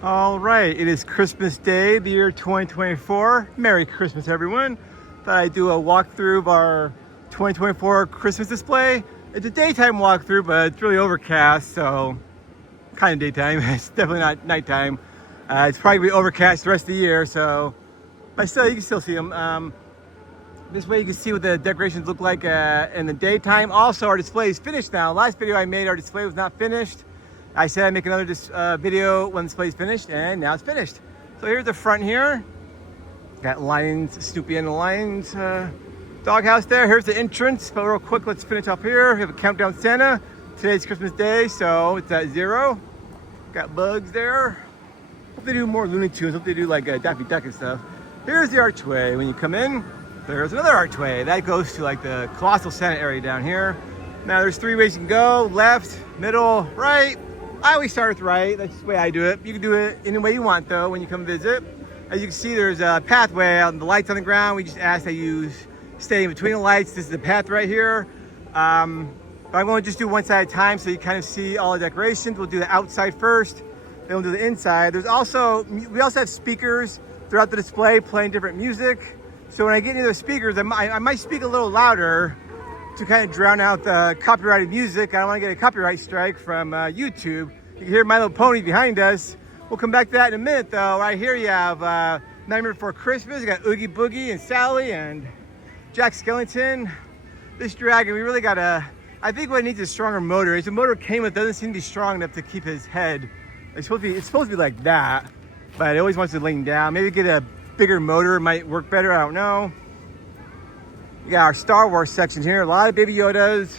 All right, it is Christmas Day, the year 2024. Merry Christmas, everyone. Thought I'd do a walkthrough of our 2024 Christmas display. It's a daytime walkthrough, but it's really overcast, so kind of daytime. It's definitely not nighttime. It's probably gonna be overcast the rest of the year, so but still, you can still see them. This way you can see what the decorations look like in the daytime. Also, our display is finished now. Last video I made, our display was not finished. I said I'd make another video when the display is finished, and now it's finished. So here's the front here. Got lions, Snoopy and the lions doghouse there. Here's the entrance. But real quick, let's finish up here. We have a countdown Santa. Today's Christmas Day, so it's at 0. Got bugs there. Hope they do more Looney Tunes. Hope they do like Daffy Duck and stuff. Here's the archway. When you come in, there's another archway. That goes to like the Colossal Santa area down here. Now there's 3 ways you can go: left, middle, right. I always start with right. That's the way I do it. You can do it any way you want though when you come visit. As you can see, there's a pathway on the lights on the ground. We just ask that you stay in between the lights. This is the path right here. But I'm going to just do one side at a time so you kind of see all the decorations. We'll do the outside first, then we'll do the inside. We also have speakers throughout the display playing different music. So when I get into the speakers, I might speak a little louder to kind of drown out the copyrighted music. I don't want to get a copyright strike from YouTube. You can hear My Little Pony behind us. We'll come back to that in a minute though. Right here you have Nightmare Before Christmas. You got Oogie Boogie and Sally and Jack Skellington. This dragon, we really gotta, I think what it needs is a stronger motor. His motor came with doesn't seem to be strong enough to keep his head. It's supposed to be like that, but it always wants to lean down. Maybe get a bigger motor, it might work better, I don't know. We got our Star Wars section here. A lot of Baby Yodas.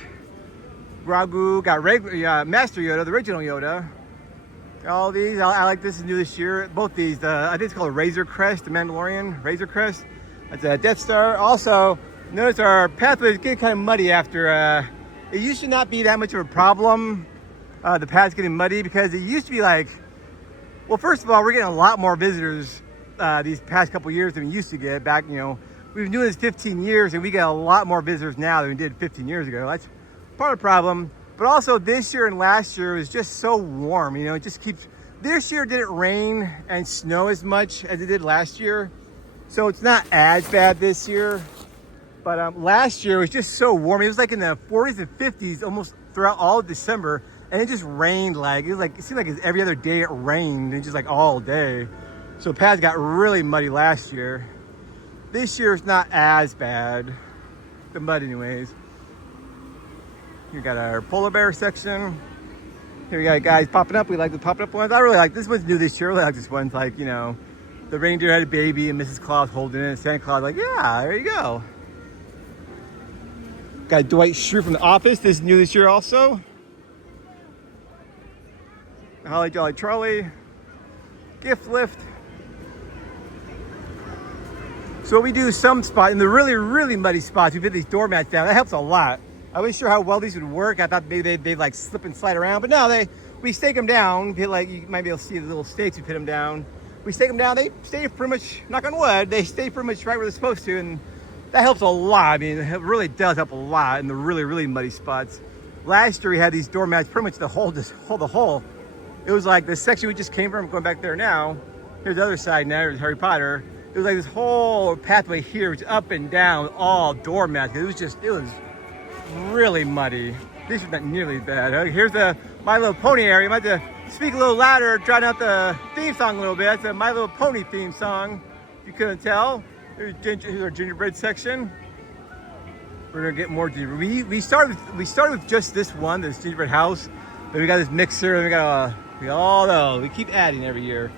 Grogu, got Master Yoda, the original Yoda. All these, I like this, is new this year. Both these, I think it's called Razor Crest, the Mandalorian Razor Crest. That's a Death Star. Also, notice our pathway is getting kind of muddy after, it used to not be that much of a problem. The path's getting muddy because it used to be like, well, first of all, we're getting a lot more visitors these past couple years than we used to get back, you know. We've been doing this 15 years and we get a lot more visitors now than we did 15 years ago. That's part of the problem. But also this year and last year was just so warm, you know, it just keeps, this year didn't rain and snow as much as it did last year. So it's not as bad this year. But last year was just so warm. It was like in the 40s and 50s almost throughout all of December. And it just rained like, it seemed like every other day it rained and just like all day. So paths got really muddy last year. This year is not as bad, the mud anyways. You got our polar bear section. Here we got guys popping up. We like the popping up ones. I really like this one's new this year. I really like this one. Like, you know, the reindeer had a baby and Mrs. Claus holding it. Santa Claus like, yeah, there you go. Got Dwight Schrute from The Office. This is new this year also. Holly Jolly Charlie. Gift lift. So we do some spot in the really, really muddy spots. We put these doormats down. That helps a lot. I wasn't sure how well these would work. I thought maybe they'd like slip and slide around, but no, we stake them down. Like you might be able to see the little stakes we put them down. We stake them down. They stay pretty much, knock on wood, they stay pretty much right where they're supposed to, and that helps a lot. I mean, it really does help a lot in the really, really muddy spots. Last year we had these doormats pretty much the whole. It was like the section we just came from, going back there now. Here's the other side now, there's Harry Potter. It was like this whole pathway here, which up and down, all doormats. It was really muddy. These are not nearly as bad. Here's the My Little Pony area. You might have to speak a little louder, drown out the theme song a little bit. That's a My Little Pony theme song, if you couldn't tell. Here's our gingerbread section. We're gonna get more gingerbread. We started with just this one, this gingerbread house. Then we got this mixer, and we got all those. We keep adding every year.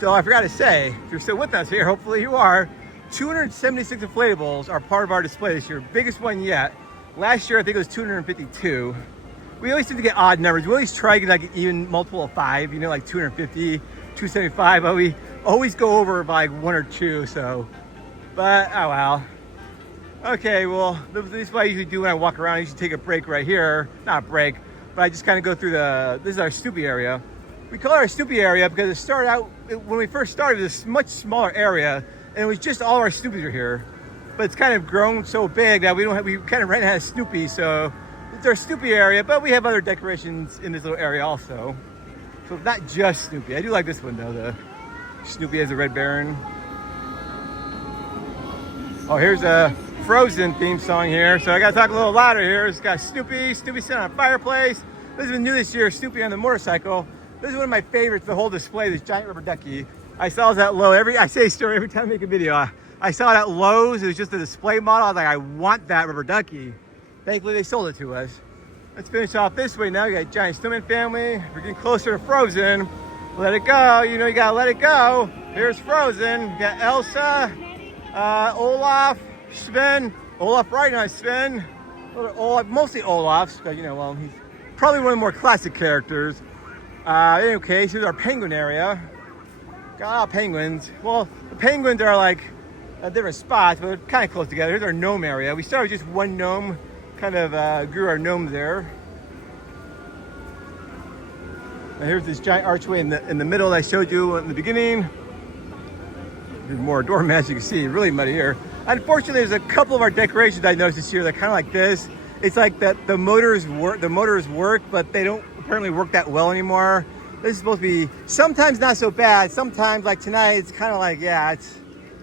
So I forgot to say, if you're still with us here, hopefully you are, 276 inflatables are part of our display this year. Biggest one yet. Last year, I think it was 252. We always seem to get odd numbers. We always try to get like an even multiple of 5, you know, like 250, 275, but we always go over by like 1 or 2, so. But, oh well. Okay, well, this is what I usually do when I walk around. I usually take a break right here. Not a break, but I just kind of go through this is our Snoopy area. We call it our Snoopy area because it started out, when we first started, this much smaller area, and it was just all our Snoopies are here. But it's kind of grown so big that we kind of ran out of Snoopy, so it's our Snoopy area, but we have other decorations in this little area also. So it's not just Snoopy. I do like this one though, the Snoopy as a Red Baron. Oh, here's a Frozen theme song here. So I gotta talk a little louder here. It's got Snoopy sitting on a fireplace. This is new this year, Snoopy on the motorcycle. This is one of my favorites, the whole display, this giant rubber ducky. I saw it at Lowe's. I say a story every time I make a video. I saw it at Lowe's. It was just a display model. I was like, I want that rubber ducky. Thankfully, they sold it to us. Let's finish off this way now. We got Giant Snowman Family. We're getting closer to Frozen. Let it go. You know you gotta let it go. Here's Frozen. We got Elsa, Olaf, Sven. Olaf riding on Sven. Olaf, mostly Olaf's, because you know, well, he's probably one of the more classic characters. Okay, so here's our penguin area. Got penguins. Well, the penguins are like different spots, but they're kind of close together. Here's our gnome area. We started with just one gnome, kind of grew our gnomes there. And here's this giant archway in the middle that I showed you in the beginning. There's more doormats, you can see, really muddy here. Unfortunately, there's a couple of our decorations I noticed this year that are kind of like this. It's like that the motors work, but they don't apparently work that well anymore. This is supposed to be sometimes not so bad. Sometimes, like tonight, it's kind of like, yeah, it's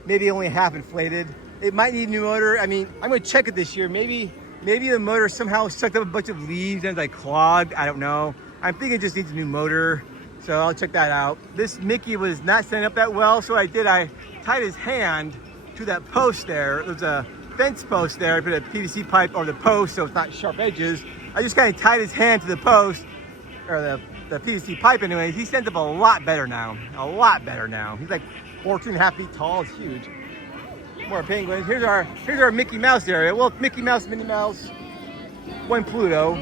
maybe only half inflated. It might need a new motor. I mean, I'm gonna check it this year. Maybe the motor somehow sucked up a bunch of leaves and like clogged. I don't know. I'm thinking it just needs a new motor. So I'll check that out. This Mickey was not setting up that well. So I tied his hand to that post there. There's a fence post there. I put a PVC pipe over the post so it's not sharp edges. I just kind of tied his hand to the post, or the PVC pipe anyway. He stands up a lot better now. A lot better now. He's like 14.5 feet tall. It's huge. More penguins. Here's our Mickey Mouse area. Well, Mickey Mouse, Minnie Mouse, one Pluto.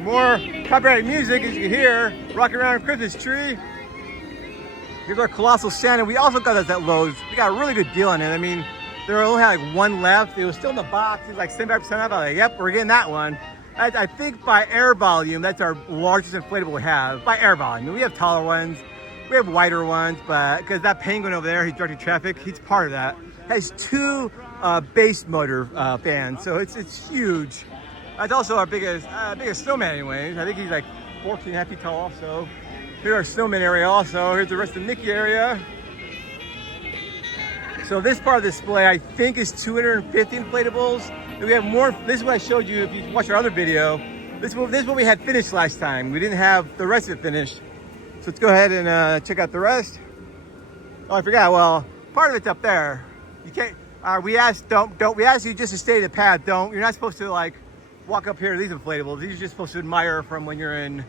More copyrighted music, as you can hear, rocking around a Christmas tree. Here's our Colossal Santa. We also got this at Lowe's. We got a really good deal on it. I mean, there only had like one left. It was still in the box. It was like 75% off. I was like, yep, we're getting that one. I think by air volume, that's our largest inflatable we have. By air volume. We have taller ones. We have wider ones, but because that penguin over there, he's directing traffic. He's part of that. Has two base motor fans, so it's huge. That's also our biggest snowman anyways. I think he's like 14.5 feet tall also. Here's our snowman area also. Here's the rest of the Mickey area. So this part of the display, I think, is 250 inflatables. And we have more. This is what I showed you if you watched our other video. This is what we had finished last time. We didn't have the rest of it finished. So let's go ahead and check out the rest. Oh, I forgot. Well, part of it's up there. You can't. We asked you just to stay the path. You're not supposed to like walk up here to these inflatables. These are just supposed to admire from when you're in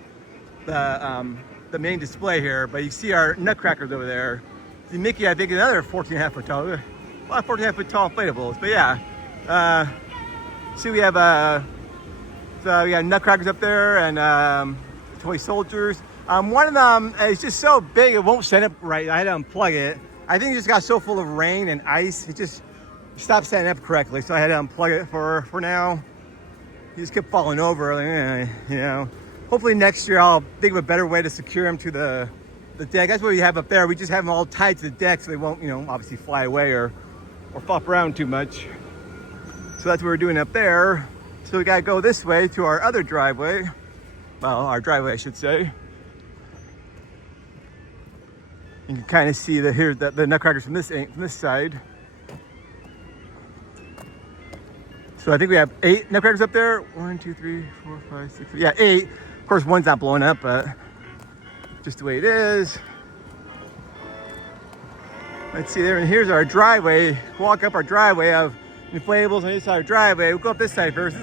the main display here. But you see our nutcrackers over there. The Mickey, I think, is another 14.5 foot tall. A lot of 14.5 foot tall inflatables. But yeah, see, we have we got nutcrackers up there and toy soldiers. One of them is just so big it won't set up right. I had to unplug it. I think it just got so full of rain and ice, it just stopped setting up correctly. So I had to unplug it for now. He just kept falling over. Like, you know. Hopefully next year I'll think of a better way to secure him to the deck. That's what we have up there. We just have them all tied to the deck so they won't, you know, obviously fly away or flop around too much. So that's what we're doing up there. So we gotta go this way to our other driveway. Well, our driveway, I should say. You can kind of see the nutcrackers from this side. So I think we have 8 nutcrackers up there. 1, 2, 3, 4, 5, 6. Yeah, 8. Of course, one's not blowing up, but just the way it is. Let's see there, and here's our driveway. Walk up our driveway of inflatables on this side of our driveway. We'll go up this side first.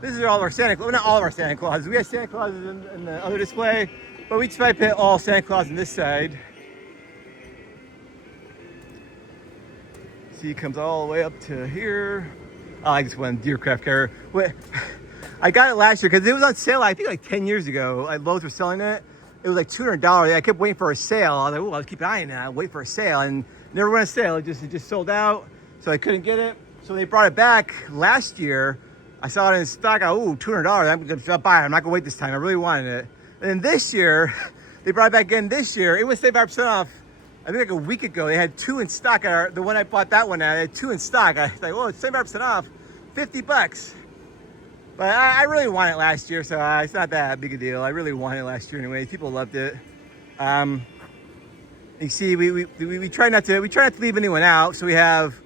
This is all of our Santa Claus. Well, not all of our Santa Clauses. We have Santa Clauses in the other display, but we try to put all Santa Claus on this side. See, it comes all the way up to here. I like this one, Deercraft carrier. I got it last year because it was on sale, I think like 10 years ago. Lowe's were selling it. It was like $200. I kept waiting for a sale. I was like, oh, I'll keep eyeing that. Wait for a sale. And never went on sale. It just sold out. So I couldn't get it. So they brought it back last year. I saw it in stock. Oh, $200. I'm going to buy it. I'm not going to wait this time. I really wanted it. And then this year, they brought it back again this year. It was 75% off. I think like a week ago, they had 2 in stock. The one I bought that one at, they had 2 in stock. I was like, oh, it's 75% off, $50. But I really wanted it last year, so it's not that big a deal. I really wanted it last year anyway. People loved it. You see, we try not to leave anyone out. So we have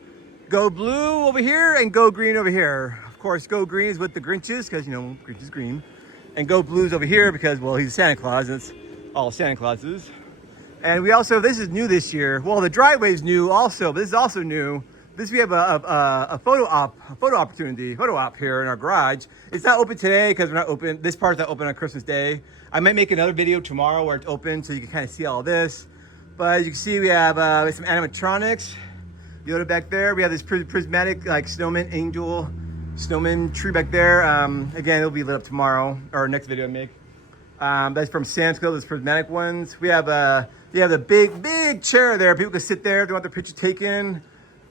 go blue over here and go green over here. Of course, go green is with the Grinches because you know Grinch is green, and go blue's over here because well he's Santa Claus and it's all Santa Clauses. And we also, this is new this year. Well, the driveway is new also, but this is also new. We have a photo op here in our garage. It's not open today because we're not open. This part's not open on Christmas Day. I might make another video tomorrow where it's open so you can kind of see all this. But as you can see, we have some animatronics. Yoda back there. We have this prismatic like snowman tree back there. Again, it'll be lit up tomorrow or next video I make. That's from Sam's Club. Those prismatic ones. We have the big chair there. People can sit there if they want their picture taken.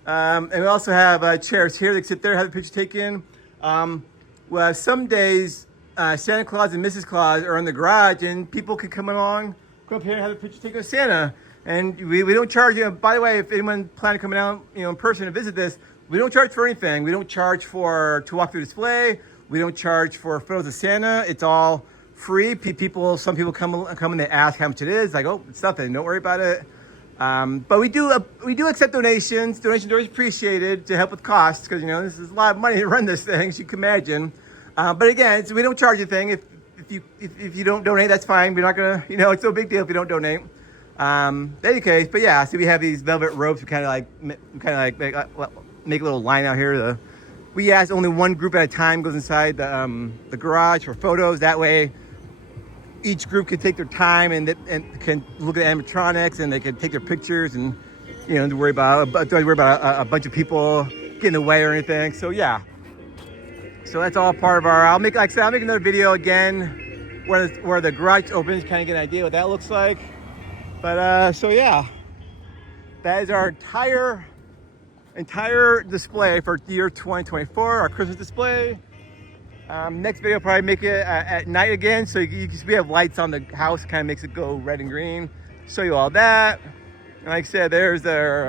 And we also have chairs here. They can sit there, have the picture taken. Well, some days Santa Claus and Mrs. Claus are in the garage, and people can come up here and have a picture taken with Santa. And we don't charge you. By the way, if anyone planning to come out, in person to visit this, we don't charge for anything. We don't charge to walk through display. We don't charge for photos of Santa. It's all free. Some people come and they ask how much it is. Like, oh, it's nothing. Don't worry about it. But we do accept donations. Donations are always appreciated to help with costs because this is a lot of money to run this thing, as you can imagine. But again, we don't charge a thing. If you don't donate, that's fine. We're not gonna, it's no big deal if you don't donate. In any case, but yeah, so we have these velvet ropes. We kind of like make a little line out here. We ask only one group at a time goes inside the garage for photos. That way, each group can take their time and can look at animatronics and they can take their pictures and don't worry about a bunch of people getting in the way or anything. So yeah, so that's all part of our. I'll make another video again where the garage opens, kind of get an idea what that looks like. But so yeah, that is our entire display for the year 2024, our Christmas display. Next video, I'll probably make it at night again, so we have lights on the house, kind of makes it go red and green. Show you all that. And like I said, there's their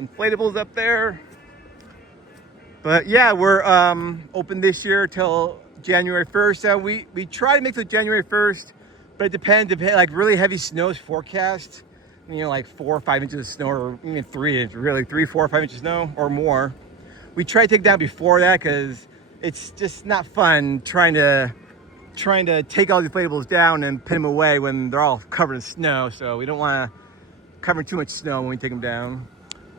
inflatables up there. But yeah, we're open this year till January 1st. We try to make it January 1st, but it depends. Like really heavy snow is forecast. Like 4 or 5 inches of snow, or even 3 inches, really 3, 4, or 5 inches of snow or more. We try to take it down before that because it's just not fun trying to take all the inflatables down and pin them away when they're all covered in snow. So we don't want to cover too much snow when we take them down.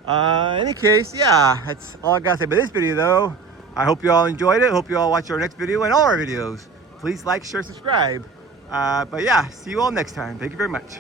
In any case, yeah, that's all I got to say about this video though. I hope you all enjoyed it. Hope you all watch our next video and all our videos. Please like, share, subscribe. But yeah, see you all next time. Thank you very much.